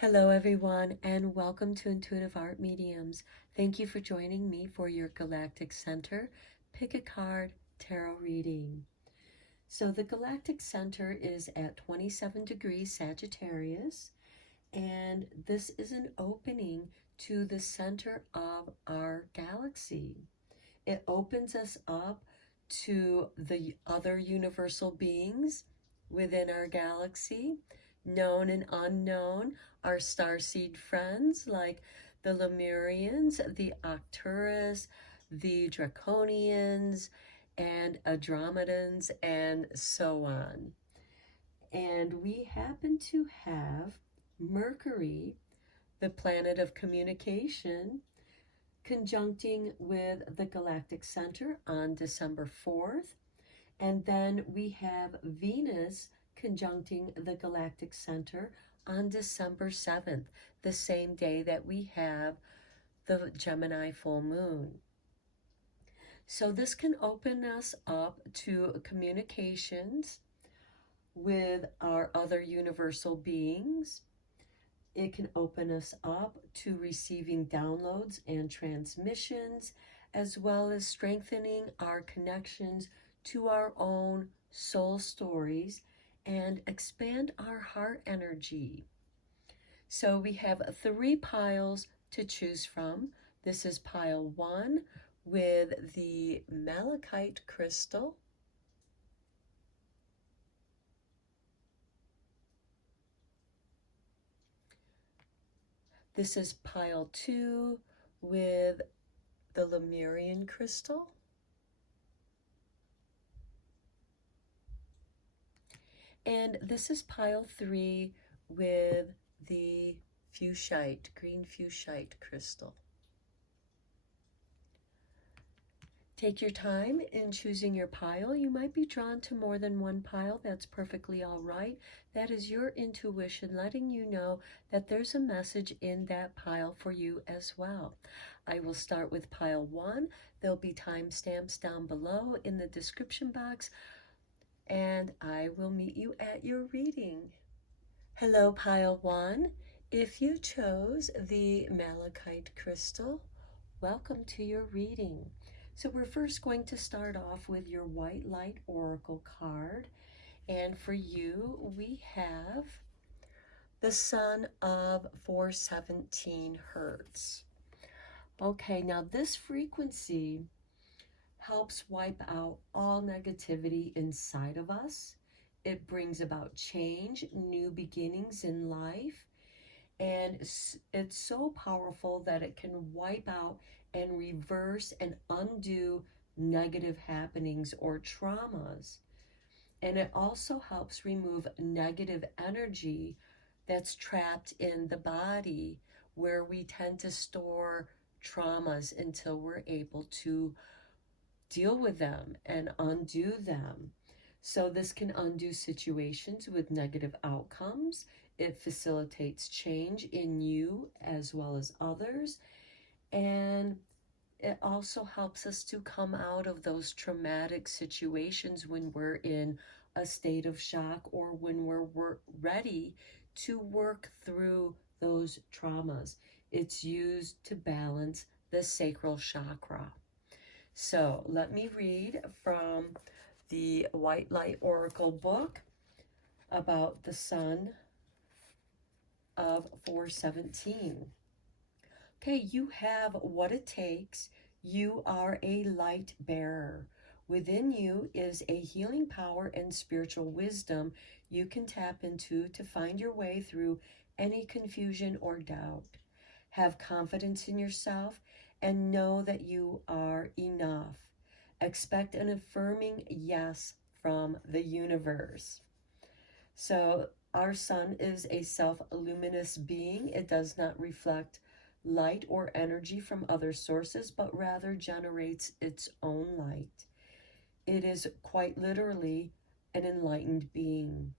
Hello, everyone, and welcome to Intuitive Art Mediums. Thank you for joining me for your Galactic Center Pick a Card Tarot reading. So the Galactic Center is at 27 degrees Sagittarius, and this is an opening to the center of our galaxy. It opens us up to the other universal beings within our galaxy, known and unknown, our starseed friends like the Lemurians, the Arcturus, the Draconians, and Andromedans, and so on. And we happen to have Mercury, the planet of communication, conjuncting with the Galactic Center on December 4th. And then we have Venus conjuncting the Galactic Center on December 7th, the same day that we have the Gemini full moon. So this can open us up to communications with our other universal beings. It can open us up to receiving downloads and transmissions, as well as strengthening our connections to our own soul stories and expand our heart energy. So we have 3 piles to choose from. This is pile 1 with the malachite crystal. This is pile 2 with the Lemurian crystal. And this is pile 3 with the fuchsite, green fuchsite crystal. Take your time in choosing your pile. You might be drawn to more than one pile. That's perfectly all right. That is your intuition letting you know that there's a message in that pile for you as well. I will start with pile 1. There'll be timestamps down below in the description box, and I will meet you at your reading. Hello, pile 1. If you chose the malachite crystal, welcome to your reading. So we're first going to start off with your white light oracle card. And for you, we have the Sun of 417 Hertz. Okay, now this frequency helps wipe out all negativity inside of us. It brings about change, new beginnings in life. And it's so powerful that it can wipe out and reverse and undo negative happenings or traumas. And it also helps remove negative energy that's trapped in the body, where we tend to store traumas until we're able to deal with them and undo them. So this can undo situations with negative outcomes. It facilitates change in you as well as others. And it also helps us to come out of those traumatic situations when we're in a state of shock or when we're ready to work through those traumas. It's used to balance the sacral chakra. So let me read from the White Light Oracle book about the Sun of 417. Okay, you have what it takes. You are a light bearer. Within you is a healing power and spiritual wisdom you can tap into to find your way through any confusion or doubt. Have confidence in yourself and know that you are enough. Expect an affirming yes from the universe. So our sun is a self-luminous being. It does not reflect light or energy from other sources, but rather generates its own light. It is quite literally an enlightened being.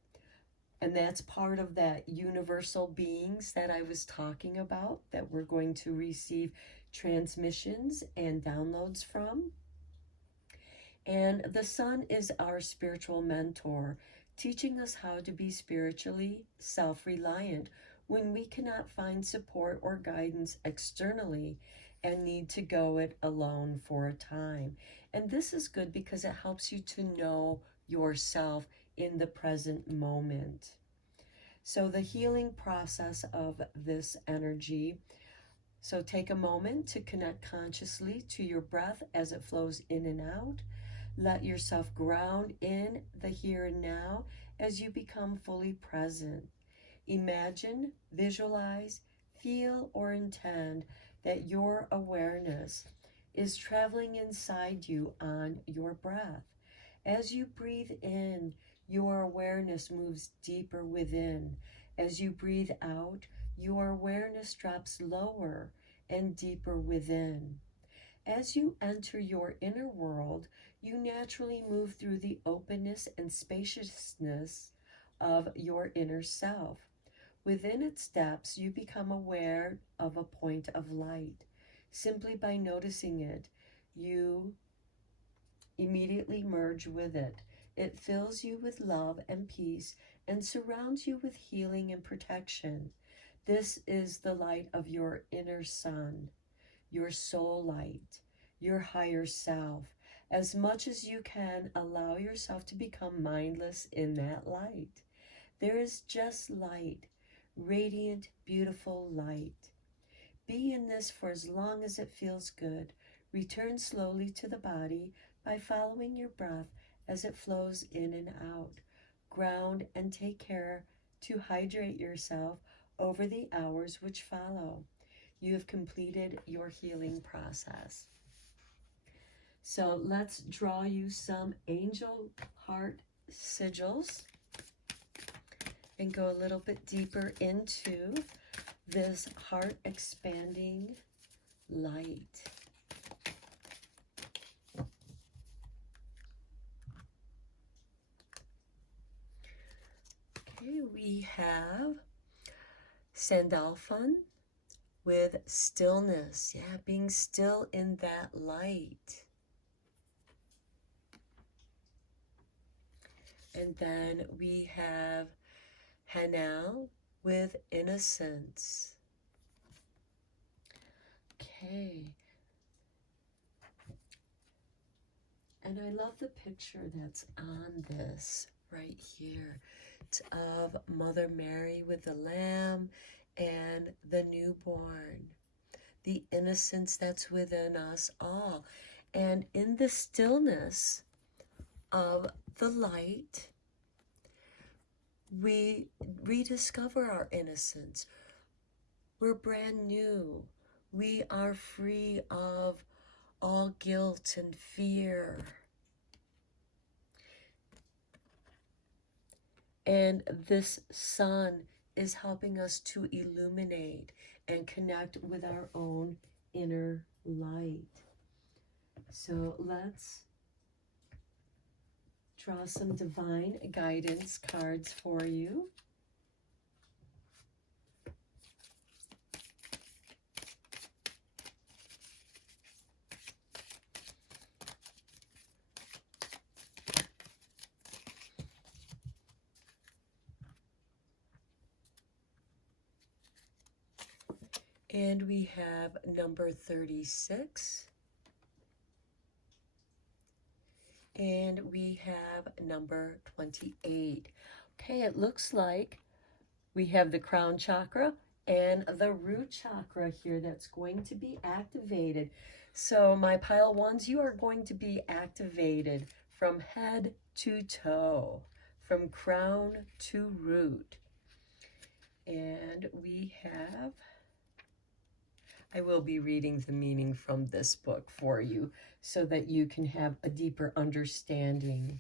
And that's part of that universal beings that I was talking about, that we're going to receive transmissions and downloads from. And the sun is our spiritual mentor, teaching us how to be spiritually self-reliant when we cannot find support or guidance externally and need to go it alone for a time. And this is good because it helps you to know yourself in the present moment. So the healing process of this energy. So take a moment to connect consciously to your breath as it flows in and out. Let yourself ground in the here and now as you become fully present. Imagine, visualize, feel, or intend that your awareness is traveling inside you on your breath. As you breathe in, your awareness moves deeper within. As you breathe out, your awareness drops lower and deeper within. As you enter your inner world, you naturally move through the openness and spaciousness of your inner self. Within its depths, you become aware of a point of light. Simply by noticing it, you immediately merge with it. It fills you with love and peace and surrounds you with healing and protection. This is the light of your inner sun, your soul light, your higher self. As much as you can, allow yourself to become mindless in that light. There is just light, radiant, beautiful light. Be in this for as long as it feels good. Return slowly to the body by following your breath as it flows in and out. Ground and take care to hydrate yourself over the hours which follow. You have completed your healing process. So let's draw you some angel heart sigils and go a little bit deeper into this heart expanding light. Okay, we have Sandalphon with stillness. Yeah, being still in that light. And then we have Hanal with innocence. Okay. And I love the picture that's on this right here. It's of Mother Mary with the lamb and the newborn. The innocence that's within us all. And in the stillness of the light, we rediscover our innocence. We're brand new. We are free of all guilt and fear. And this sun is helping us to illuminate and connect with our own inner light. So let's draw some divine guidance cards for you. And we have number 36. And we have number 28. Okay, it looks like we have the crown chakra and the root chakra here that's going to be activated. So my pile ones, you are going to be activated from head to toe, from crown to root. And we have, I will be reading the meaning from this book for you so that you can have a deeper understanding.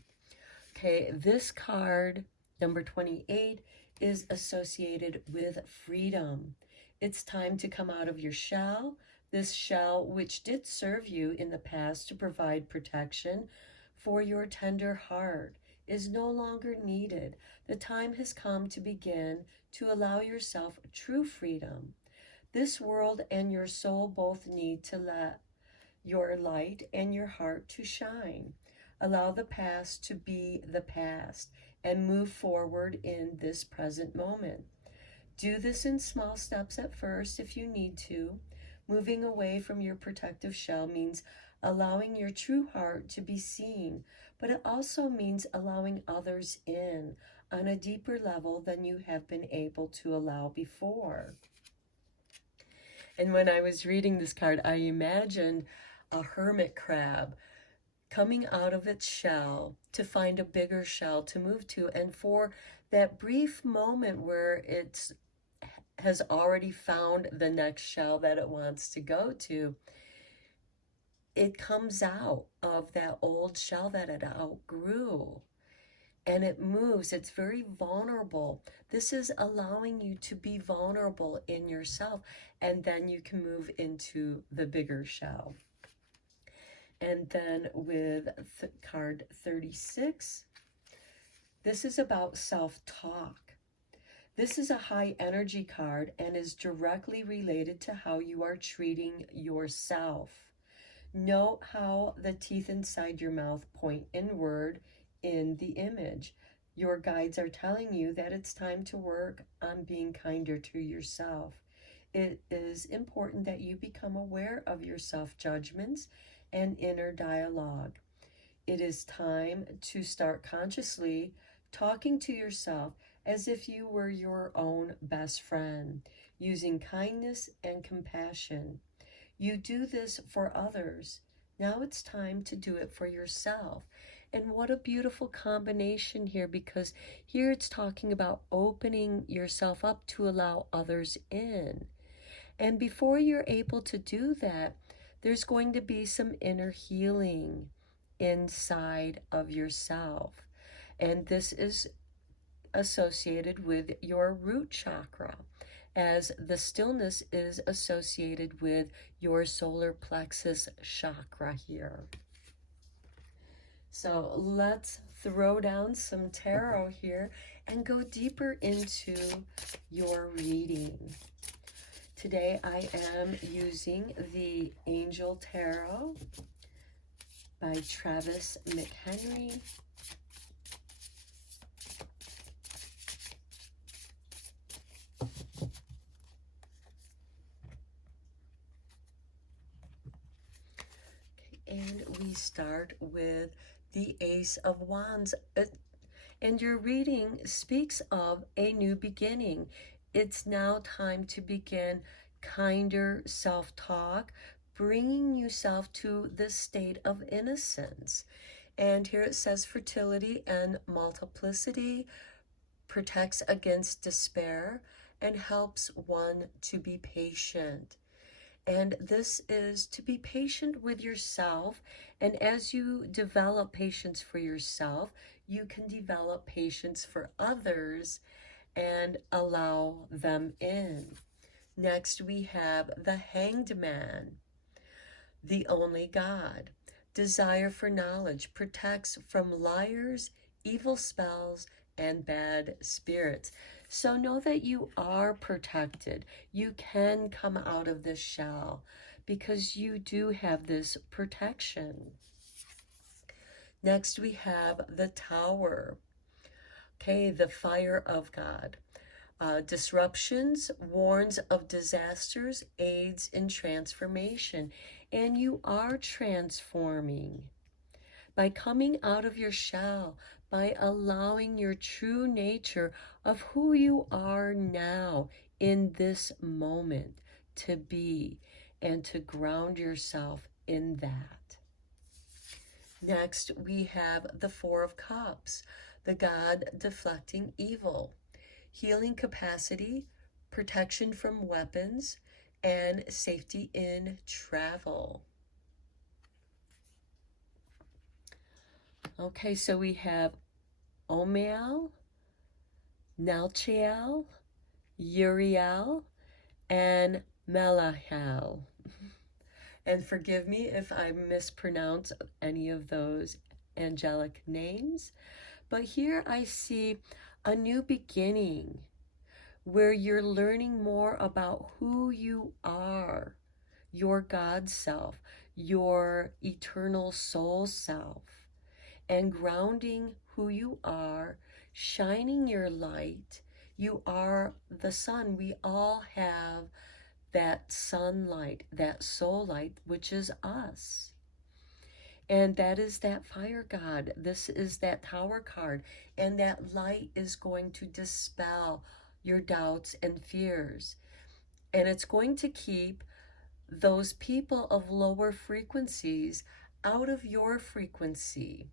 Okay, this card, number 28, is associated with freedom. It's time to come out of your shell. This shell, which did serve you in the past to provide protection for your tender heart, is no longer needed. The time has come to begin to allow yourself true freedom. This world and your soul both need to let your light and your heart to shine. Allow the past to be the past and move forward in this present moment. Do this in small steps at first if you need to. Moving away from your protective shell means allowing your true heart to be seen, but it also means allowing others in on a deeper level than you have been able to allow before. And when I was reading this card, I imagined a hermit crab coming out of its shell to find a bigger shell to move to. And for that brief moment where it has already found the next shell that it wants to go to, it comes out of that old shell that it outgrew. And it moves. It's very vulnerable. This is allowing you to be vulnerable in yourself, and then you can move into the bigger shell. And then with card 36, this is about self-talk. This is a high energy card and is directly related to how you are treating yourself. Note how the teeth inside your mouth point inward in the image. Your guides are telling you that it's time to work on being kinder to yourself. It is important that you become aware of your self-judgments and inner dialogue. It is time to start consciously talking to yourself as if you were your own best friend, using kindness and compassion. You do this for others. Now it's time to do it for yourself. And what a beautiful combination here, because here it's talking about opening yourself up to allow others in. And before you're able to do that, there's going to be some inner healing inside of yourself. And this is associated with your root chakra, as the stillness is associated with your solar plexus chakra here. So let's throw down some tarot here and go deeper into your reading. Today I am using the Angel Tarot by Travis McHenry. And we start with the Ace of Wands. And your reading speaks of a new beginning. It's now time to begin kinder self-talk, bringing yourself to the state of innocence. And here it says fertility and multiplicity protects against despair and helps one to be patient. And this is to be patient with yourself. And as you develop patience for yourself, you can develop patience for others and allow them in. Next, we have the Hanged Man, the only God. Desire for knowledge protects from liars, evil spells, and bad spirits. So know that you are protected. You can come out of this shell because you do have this protection. Next, we have the Tower. Okay, the fire of God. Disruptions, warns of disasters, aids in transformation. And you are transforming by coming out of your shell, by allowing your true nature of who you are now in this moment to be, and to ground yourself in that. Next, we have the Four of Cups, the God deflecting evil, healing capacity, protection from weapons, and safety in travel. Okay, so we have Omiel, Nalchiel, Uriel, and Melahel. And forgive me if I mispronounce any of those angelic names. But here I see a new beginning where you're learning more about who you are, your God self, your eternal soul self, and grounding who you are, shining your light, You are the sun. We all have that sunlight, that soul light, which is us. And that is that fire god. This is that tower card. And that light is going to dispel your doubts and fears. And it's going to keep those people of lower frequencies out of your frequency.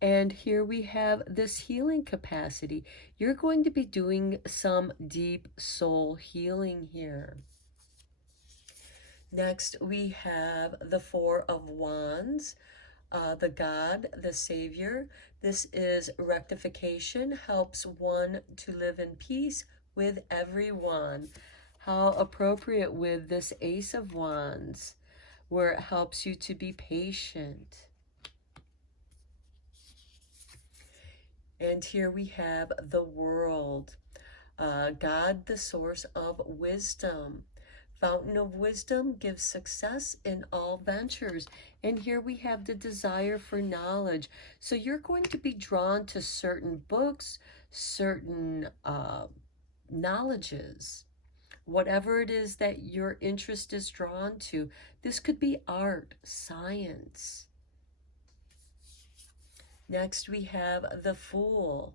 And here we have this healing capacity. You're going to be doing some deep soul healing here. Next, we have the Four of Wands, the God, the Savior. This is rectification, helps one to live in peace with everyone. How appropriate with this Ace of Wands, where it helps you to be patient. And here we have the World, God, the source of wisdom. Fountain of wisdom gives success in all ventures. And here we have the desire for knowledge. So you're going to be drawn to certain books, certain knowledges, whatever it is that your interest is drawn to. This could be art, science. Next, we have the Fool.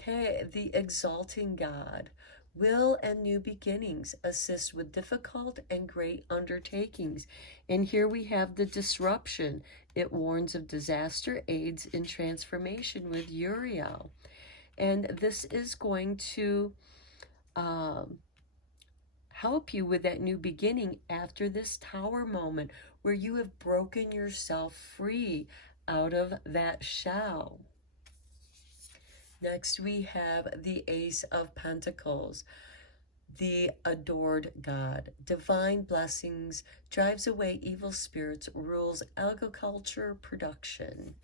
Okay, the exalting God. Will and new beginnings assist with difficult and great undertakings. And here we have the Disruption. It warns of disaster, aids in transformation with Uriel. And this is going to help you with that new beginning after this Tower moment where you have broken yourself free out of that shell. Next, we have the Ace of Pentacles, the adored God. Divine blessings, drives away evil spirits, rules agriculture production.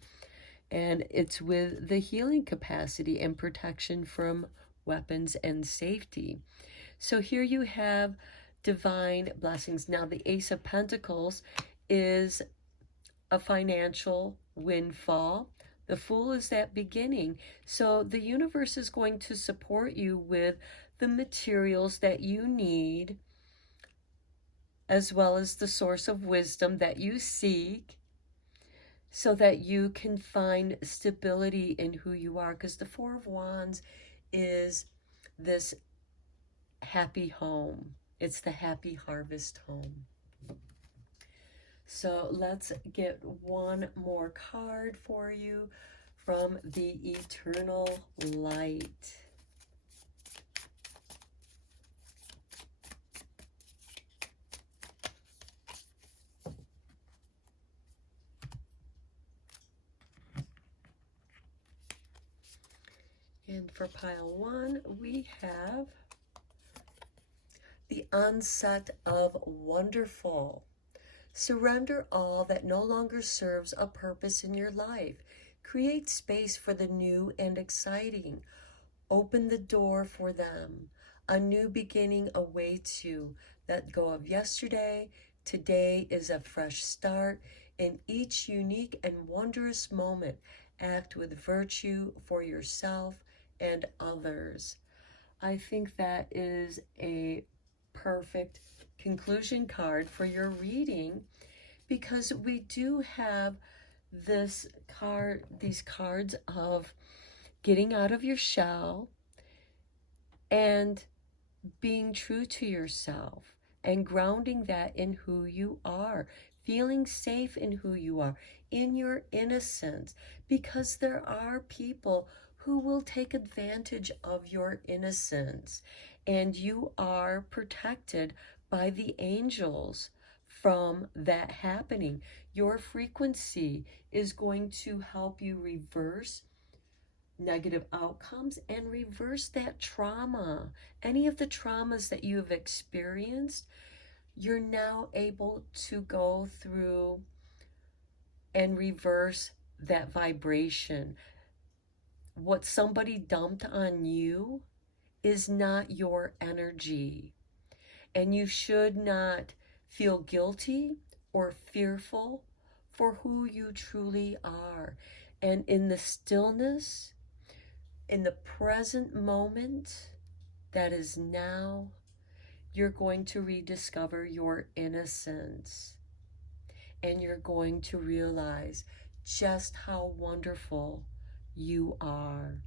And it's with the healing capacity and protection from weapons and safety. So here you have divine blessings. Now, the Ace of Pentacles is a financial windfall. The Fool is that beginning. So the universe is going to support you with the materials that you need, as well as the source of wisdom that you seek, so that you can find stability in who you are. Because the Four of Wands is this happy home. It's the happy harvest home. So let's get one more card for you from the Eternal Light. And for pile one, we have the Onset of Wonderful. Surrender all that no longer serves a purpose in your life. Create space for the new and exciting. Open the door for them. A new beginning awaits you. Let go of yesterday. Today is a fresh start. In each unique and wondrous moment, act with virtue for yourself and others. I think that is a perfect conclusion card for your reading, because we do have these cards of getting out of your shell and being true to yourself and grounding that in who you are, feeling safe in who you are, in your innocence, because there are people who will take advantage of your innocence, and you are protected by the angels from that happening. Your frequency is going to help you reverse negative outcomes and reverse that trauma. Any of the traumas that you have experienced, you're now able to go through and reverse that vibration. What somebody dumped on you is not your energy. And you should not feel guilty or fearful for who you truly are. And in the stillness In the present moment that is now, you're going to rediscover your innocence. And you're going to realize just how wonderful you are.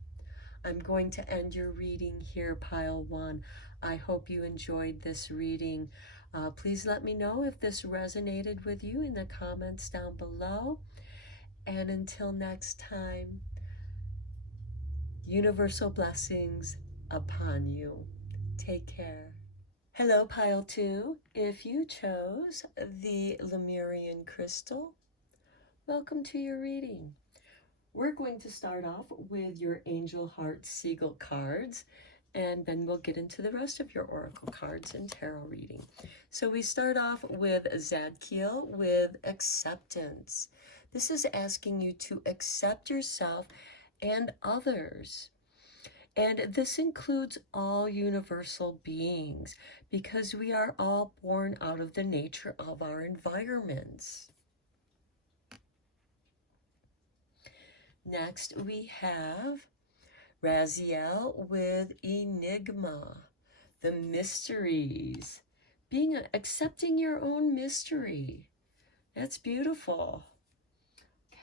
I'm going to end your reading here, Pile 1. I hope you enjoyed this reading. Please let me know if this resonated with you in the comments down below. And until next time, universal blessings upon you. Take care. Hello, Pile 2. If you chose the Lemurian crystal, welcome to your reading. We're going to start off with your Angel Heart Seagull cards, and then we'll get into the rest of your Oracle cards and tarot reading. So we start off with Zadkiel with acceptance. This is asking you to accept yourself and others. And this includes all universal beings, because we are all born out of the nature of our environments. Next, we have Raziel with Enigma, the mysteries. Accepting your own mystery. That's beautiful.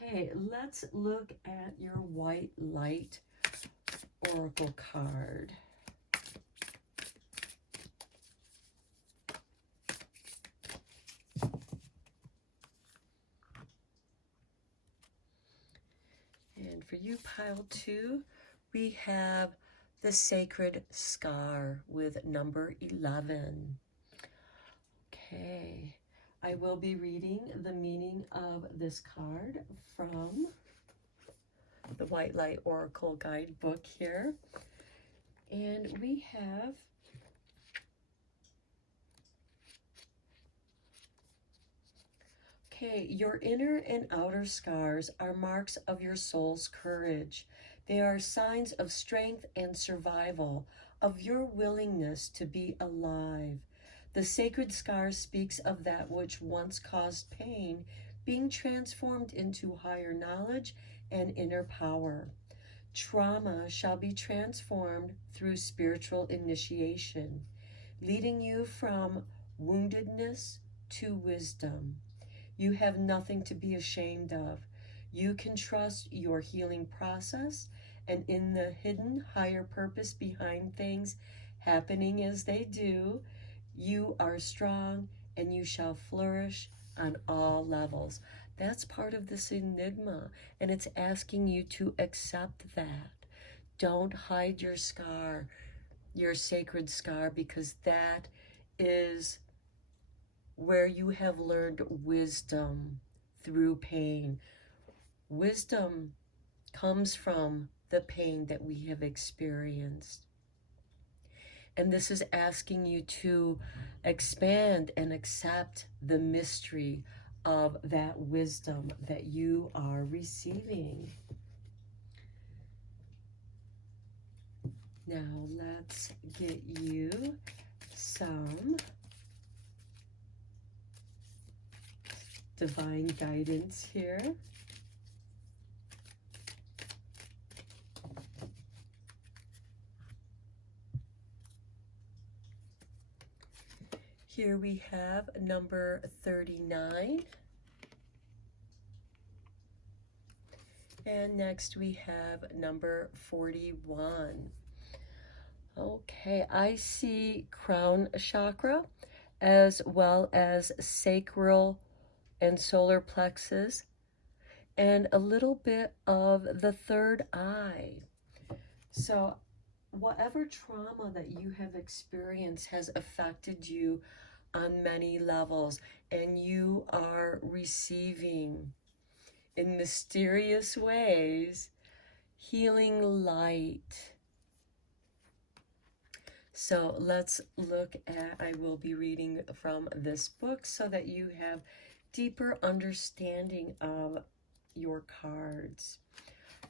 Okay, let's look at your white light oracle card. And for you, Pile 2, we have the Sacred Scar with number 11. Okay, I will be reading the meaning of this card from the White Light Oracle Guidebook here. And we have okay, your inner and outer scars are marks of your soul's courage. They are signs of strength and survival, of your willingness to be alive. The sacred scar speaks of that which once caused pain being transformed into higher knowledge and inner power. Trauma shall be transformed through spiritual initiation, leading you from woundedness to wisdom. You have nothing to be ashamed of. You can trust your healing process, and in the hidden higher purpose behind things happening as they do, you are strong and you shall flourish on all levels. That's part of this enigma, and it's asking you to accept that. Don't hide your scar, your sacred scar, because that is where you have learned wisdom through pain. Wisdom comes from the pain that we have experienced. And this is asking you to expand and accept the mystery of that wisdom that you are receiving. Now let's get you some divine guidance here. Here we have number 39. And next we have number 41. Okay, I see crown chakra as well as sacral and solar plexus, and a little bit of the third eye. So whatever trauma that you have experienced has affected you on many levels, and you are receiving in mysterious ways healing light. So let's look at, I will be reading from this book so that you have deeper understanding of your cards.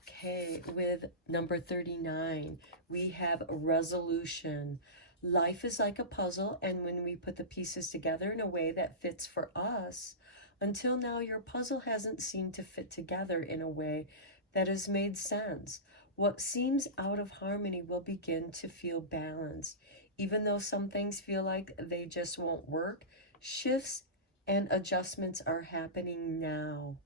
Okay, with number 39, we have resolution. Life is like a puzzle, and when we put the pieces together in a way that fits for us, until now your puzzle hasn't seemed to fit together in a way that has made sense. What seems out of harmony will begin to feel balanced. Even though some things feel like they just won't work, shifts and adjustments are happening now.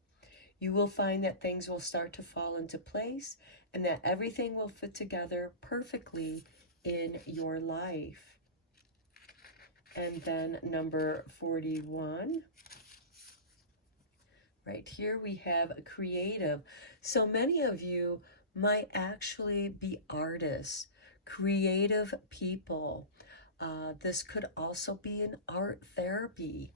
You will find that things will start to fall into place and that everything will fit together perfectly in your life. And then number 41. Right here we have creative. So many of you might actually be artists, creative people. This could also be an art therapy.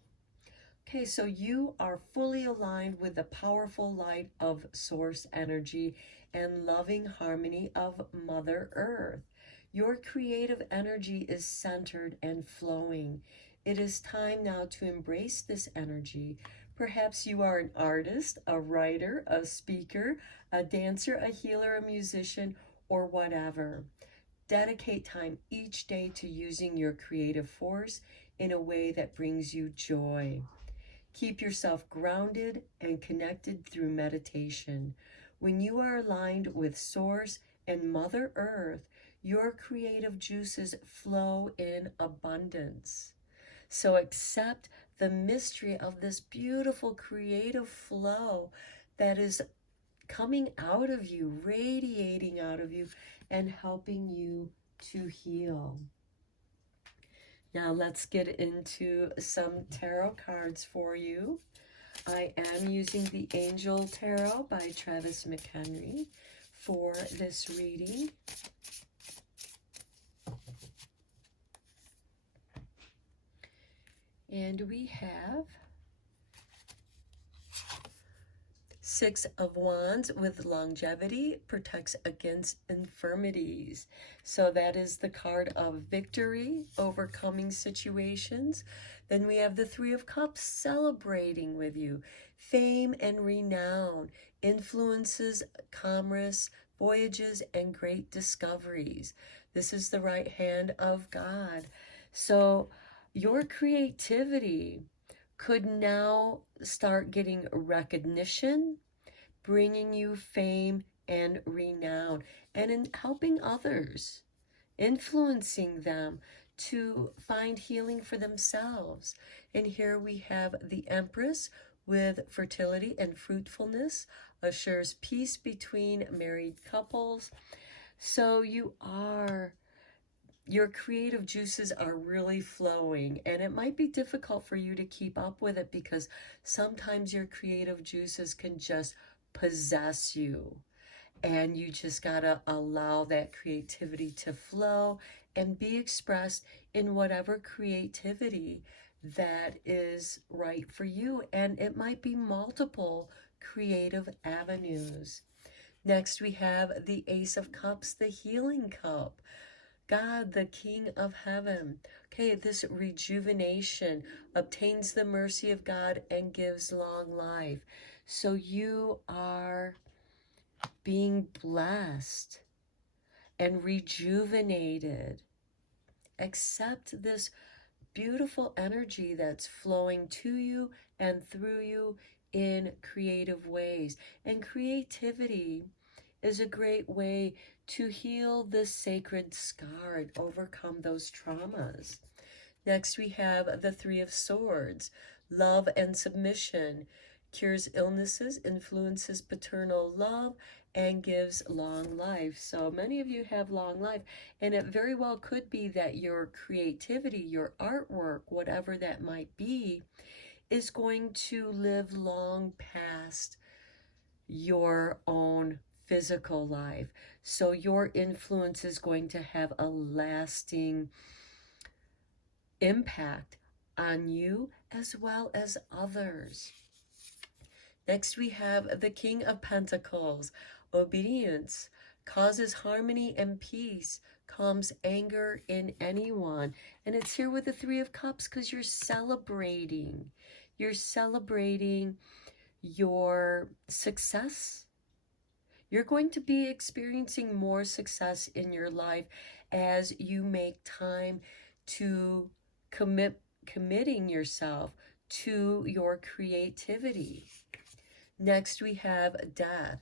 Okay, so you are fully aligned with the powerful light of source energy and loving harmony of Mother Earth. Your creative energy is centered and flowing. It is time now to embrace this energy. Perhaps you are an artist, a writer, a speaker, a dancer, a healer, a musician, or whatever. Dedicate time each day to using your creative force in a way that brings you joy. Keep yourself grounded and connected through meditation. When you are aligned with Source and Mother Earth, your creative juices flow in abundance. So accept the mystery of this beautiful creative flow that is coming out of you, radiating out of you, and helping you to heal. Now let's get into some tarot cards for you. I am using the Angel Tarot by Travis McHenry for this reading. And we have Six of Wands with longevity, protects against infirmities. So that is the card of victory, overcoming situations. Then we have the Three of Cups, celebrating with you. Fame and renown, influences, commerce, voyages, and great discoveries. This is the right hand of God. So your creativity could now start getting recognition, bringing you fame and renown, and in helping others, influencing them to find healing for themselves. And here we have the Empress with fertility and fruitfulness, assures peace between married couples. So your creative juices are really flowing, and it might be difficult for you to keep up with it because sometimes your creative juices can just possess you, and you just gotta allow that creativity to flow and be expressed in whatever creativity that is right for you, and it might be multiple creative avenues. Next we have the Ace of Cups, the Healing Cup. God, the King of Heaven. Okay, this rejuvenation obtains the mercy of God and gives long life. So you are being blessed and rejuvenated. Accept this beautiful energy that's flowing to you and through you in creative ways. And creativity is a great way to heal this sacred scar and overcome those traumas. Next, we have the Three of Swords, love and submission, cures illnesses, influences paternal love, and gives long life. So many of you have long life, and it very well could be that your creativity, your artwork, whatever that might be, is going to live long past your own physical life. So your influence is going to have a lasting impact on you as well as others. Next we have the King of Pentacles. Obedience causes harmony and peace, calms anger in anyone. And it's here with the Three of Cups because you're celebrating. You're celebrating your success. You're going to be experiencing more success in your life as you make time to committing yourself to your creativity. Next, we have death.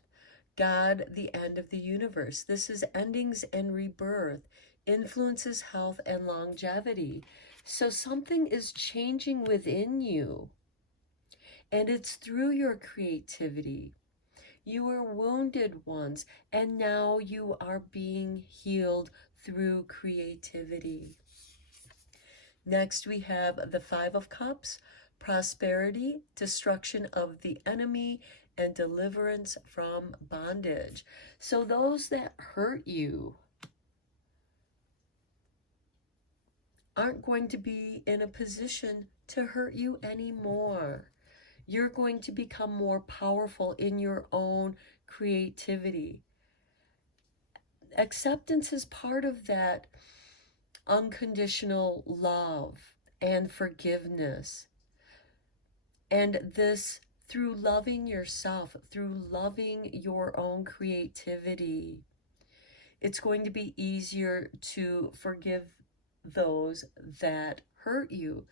God, the end of the universe. This is endings and rebirth, influences health and longevity. So something is changing within you, and it's through your creativity. You were wounded once, and now you are being healed through creativity. Next, we have the Five of Cups, prosperity, destruction of the enemy, and deliverance from bondage. So those that hurt you aren't going to be in a position to hurt you anymore. You're going to become more powerful in your own creativity. Acceptance is part of that unconditional love and forgiveness. And this, through loving yourself, through loving your own creativity, it's going to be easier to forgive those that hurt you,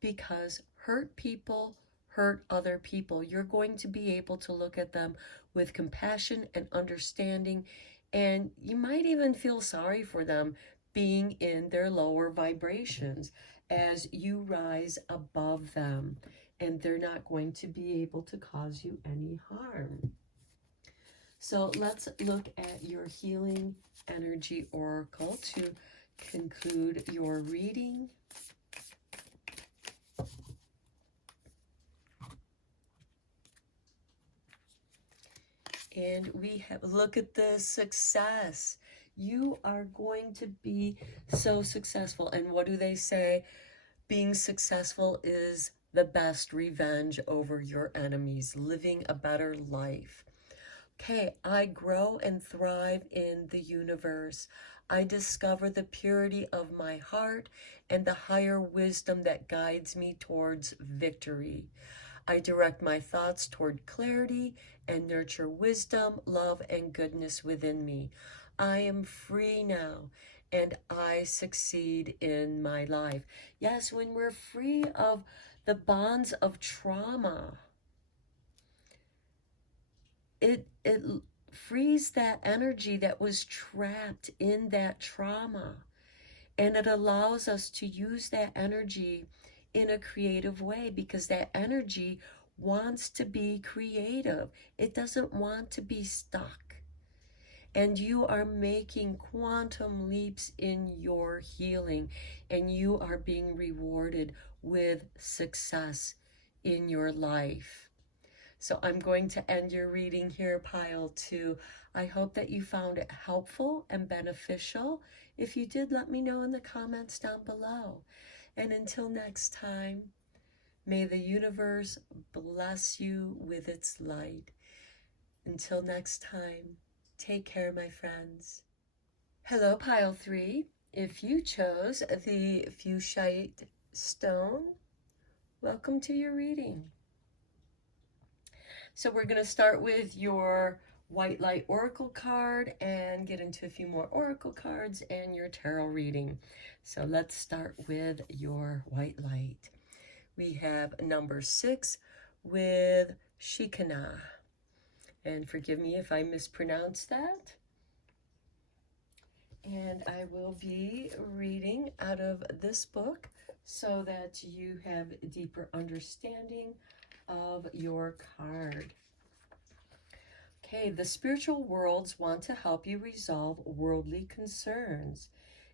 because hurt people hurt other people. You're going to be able to look at them with compassion and understanding, and you might even feel sorry for them being in their lower vibrations as you rise above them, and they're not going to be able to cause you any harm. So let's look at your healing energy oracle to conclude your reading. And we have, look at the success. You are going to be so successful. And what do they say? Being successful is the best revenge over your enemies, living a better life. Okay, I grow and thrive in the universe. I discover the purity of my heart and the higher wisdom that guides me towards victory. I direct my thoughts toward clarity and nurture wisdom, love, and goodness within me. I am free now, and I succeed in my life. Yes, when we're free of the bonds of trauma, it frees that energy that was trapped in that trauma, and it allows us to use that energy in a creative way, because that energy wants to be creative. It doesn't want to be stuck. And you are making quantum leaps in your healing, and you are being rewarded with success in your life. So I'm going to end your reading here, pile 2. I hope that you found it helpful and beneficial. If you did, let me know in the comments down below. And until next time, may the universe bless you with its light. Until next time, take care, my friends. Hello, pile 3. If you chose the Fuchsite stone, welcome to your reading. So we're going to start with your White Light Oracle card and get into a few more Oracle cards and your tarot reading. So let's start with your White Light. We have number 6 with Shekinah. And forgive me if I mispronounce that. And I will be reading out of this book so that you have a deeper understanding of your card. Okay, the spiritual worlds want to help you resolve worldly concerns.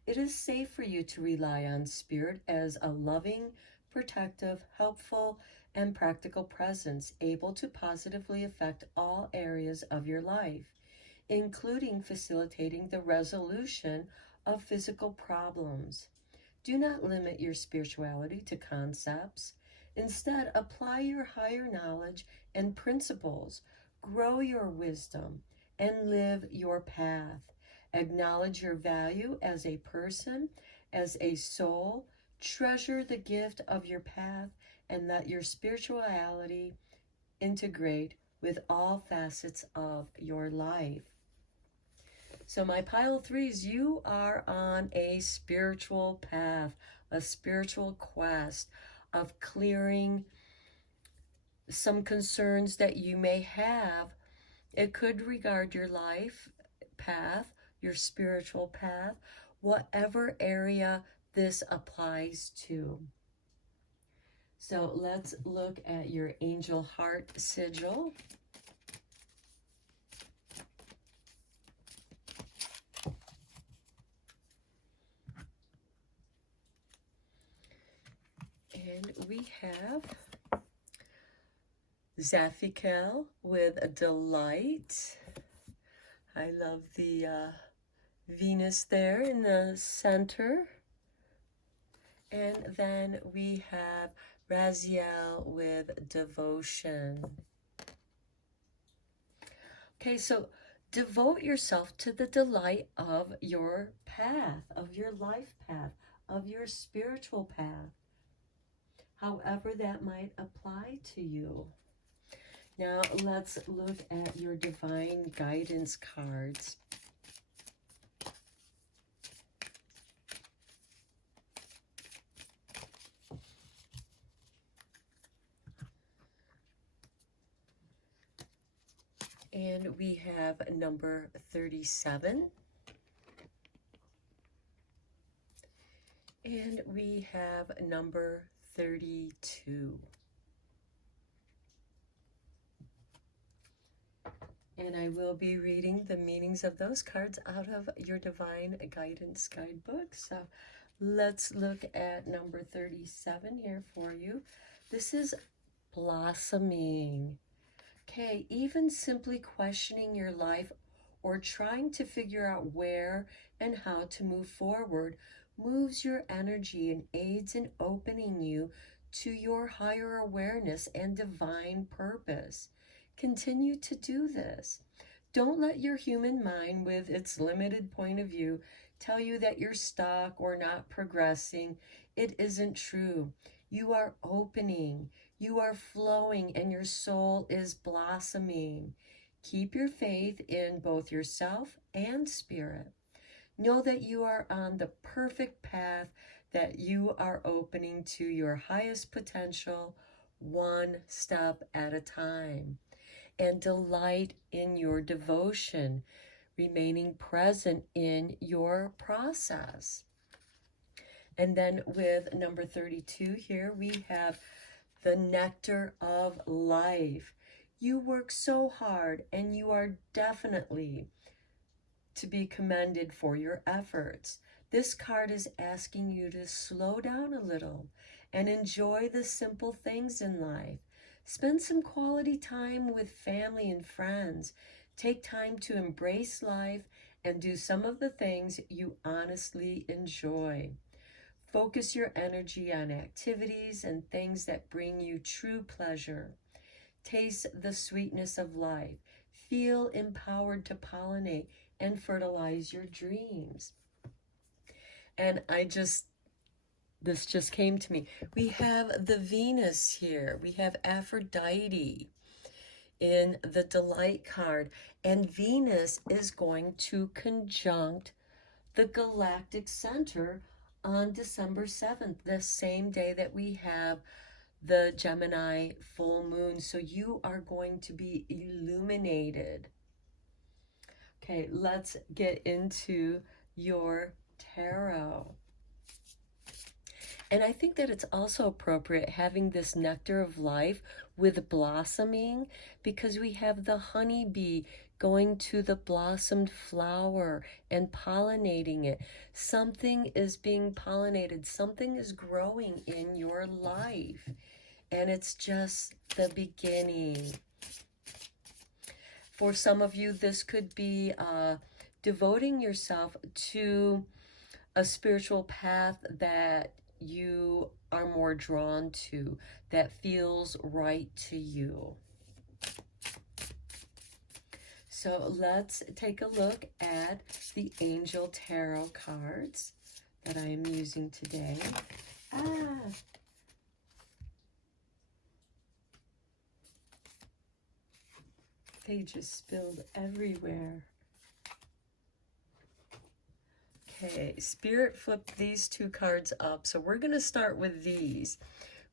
It is safe for you to rely on Spirit as a loving, protective, helpful, and practical presence, able to positively affect all areas of your life, including facilitating the resolution of physical problems. Do not limit your spirituality to concepts. Instead, apply your higher knowledge and principles, grow your wisdom, and live your path. Acknowledge your value as a person, as a soul. Treasure the gift of your path, and let your spirituality integrate with all facets of your life. So my pile 3s, you are on a spiritual path, a spiritual quest of clearing some concerns that you may have It could regard your life path, your spiritual path, whatever area this applies to. So let's look at your angel heart sigil. And we have Zaphikel with a delight. I love the Venus there in the center. And then we have Raziel with devotion. Okay, so devote yourself to the delight of your path, of your life path, of your spiritual path, however that might apply to you. Now let's look at your divine guidance cards. And we have number 37. And we have number 32. And I will be reading the meanings of those cards out of your Divine Guidance Guidebook. So let's look at number 37 here for you. This is blossoming. Okay, even simply questioning your life or trying to figure out where and how to move forward moves your energy and aids in opening you to your higher awareness and divine purpose. Continue to do this. Don't let your human mind, with its limited point of view, tell you that you're stuck or not progressing. It isn't true. You are opening, you are flowing, and your soul is blossoming. Keep your faith in both yourself and spirit. Know that you are on the perfect path, that you are opening to your highest potential, one step at a time. And delight in your devotion, remaining present in your process. And then with number 32 here, we have the nectar of life. You work so hard, and you are definitely to be commended for your efforts. This card is asking you to slow down a little and enjoy the simple things in life. Spend some quality time with family and friends. Take time to embrace life and do some of the things you honestly enjoy. Focus your energy on activities and things that bring you true pleasure. Taste the sweetness of life. Feel empowered to pollinate and fertilize your dreams. And this just came to me. We have the Venus here. We have Aphrodite in the Delight card. And Venus is going to conjunct the Galactic Center on December 7th, the same day that we have the Gemini full moon. So you are going to be illuminated. Okay, let's get into your tarot. And I think that it's also appropriate having this nectar of life with blossoming, because we have the honeybee going to the blossomed flower and pollinating it. Something is being pollinated. Something is growing in your life. And it's just the beginning. For some of you, this could be devoting yourself to a spiritual path that you are more drawn to, that feels right to you. So let's take a look at the Angel Tarot cards that I am using today. They just spilled everywhere. Okay, Spirit flipped these two cards up, so we're going to start with these.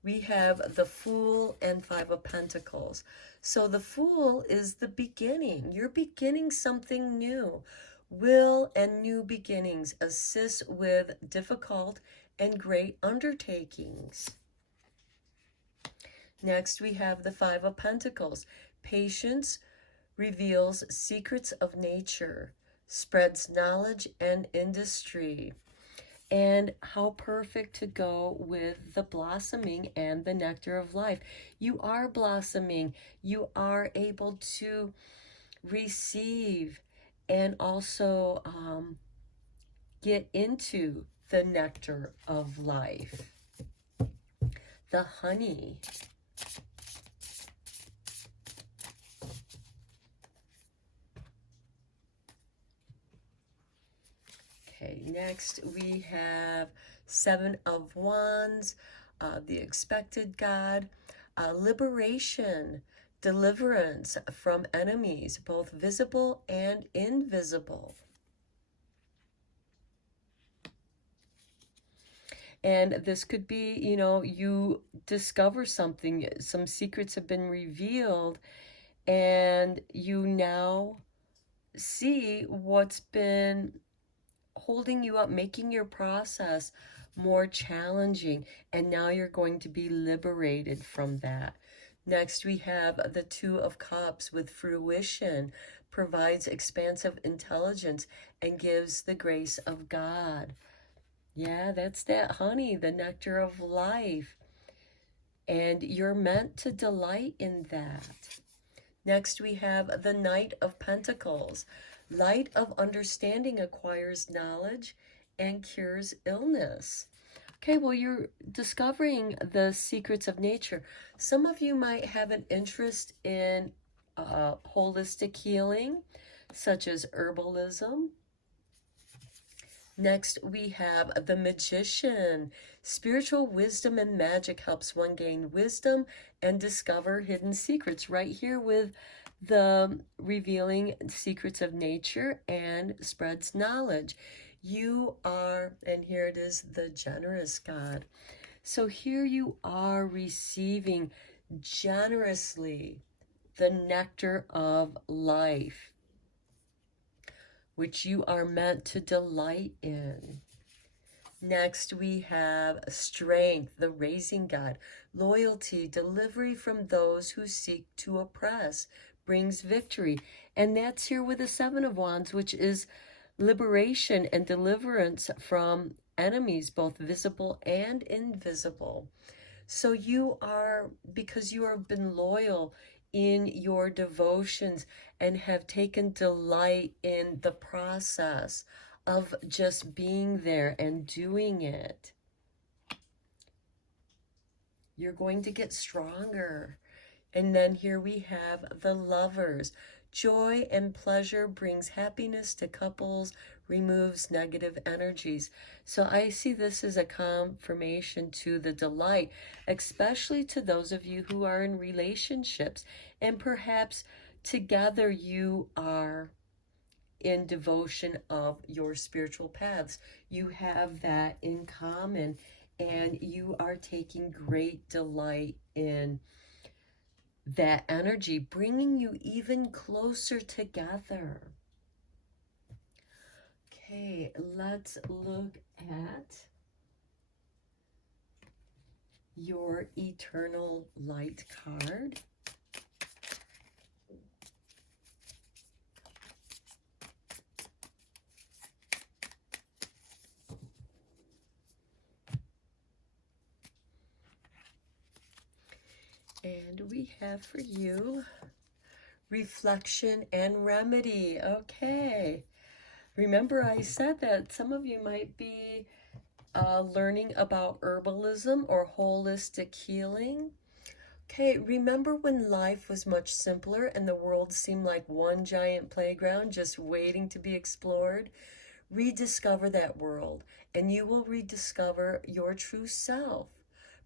we have the Fool and Five of Pentacles. So the Fool is the beginning. You're beginning something new. Will and new beginnings assist with difficult and great undertakings. Next, we have the Five of Pentacles. Patience reveals secrets of nature, spreads knowledge and industry. And how perfect to go with the blossoming and the nectar of life. You are blossoming. You are able to receive and also get into the nectar of life. The honey. Okay, next we have Seven of Wands, the expected God, liberation, deliverance from enemies, both visible and invisible. And this could be, you know, you discover something, some secrets have been revealed, and you now see what's been holding you up, making your process more challenging, and now you're going to be liberated from that. Next, we have the Two of Cups with fruition, provides expansive intelligence and gives the grace of God. Yeah, that's that honey, the nectar of life. And you're meant to delight in that. Next, we have the Knight of Pentacles. Light of understanding acquires knowledge and cures illness. Okay, well, you're discovering the secrets of nature. Some of you might have an interest in holistic healing, such as herbalism. Next, we have the Magician. Spiritual wisdom and magic helps one gain wisdom and discover hidden secrets. Right here with the revealing secrets of nature and spreads knowledge. You are, and here it is, the generous God. So here you are receiving generously the nectar of life, which you are meant to delight in. Next, we have strength, the raising God. Loyalty, delivery from those who seek to oppress, brings victory. And that's here with the Seven of Wands, which is liberation and deliverance from enemies, both visible and invisible. So you are, because you have been loyal in your devotions and have taken delight in the process of just being there and doing it, you're going to get stronger. And then here we have the Lovers. Joy and pleasure brings happiness to couples, removes negative energies. So I see this as a confirmation to the delight, especially to those of you who are in relationships, and perhaps together you are in devotion of your spiritual paths. You have that in common, and you are taking great delight in that energy, bringing you even closer together. Okay, let's look at your eternal light card. And we have for you reflection and remedy. Okay. Remember I said that some of you might be learning about herbalism or holistic healing. Okay, remember when life was much simpler and the world seemed like one giant playground just waiting to be explored? Rediscover that world and you will rediscover your true self.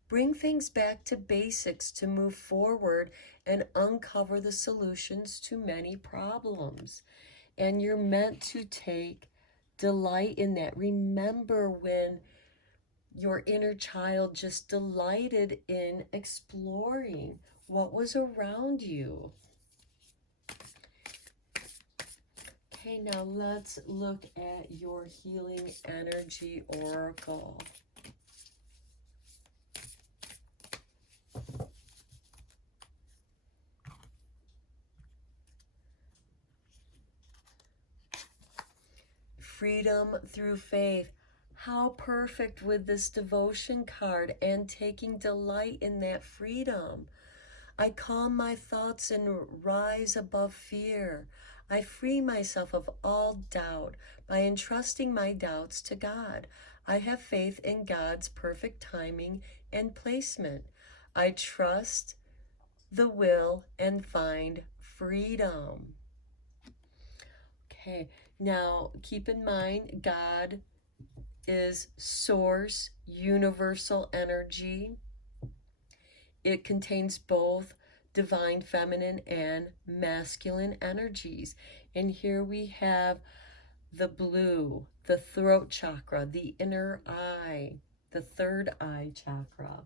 Bring things back to basics to move forward and uncover the solutions to many problems. And you're meant to take delight in that. Remember when your inner child just delighted in exploring what was around you. Okay, now let's look at your healing energy oracle. Freedom through faith. How perfect with this devotion card and taking delight in that freedom. I calm my thoughts and rise above fear. I free myself of all doubt by entrusting my doubts to God. I have faith in God's perfect timing and placement. I trust the will and find freedom. Okay, now keep in mind, God is source, universal energy. It contains both divine feminine and masculine energies. And here we have the blue, the throat chakra, the inner eye, the third eye chakra.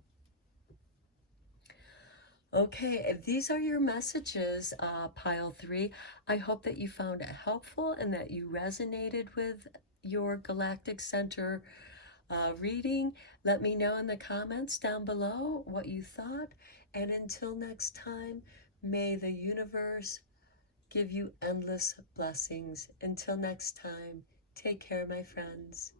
Okay, these are your messages, pile 3. I hope that you found it helpful and that you resonated with your Galactic Center reading. Let me know in the comments down below what you thought. And until next time, may the universe give you endless blessings. Until next time, take care, my friends.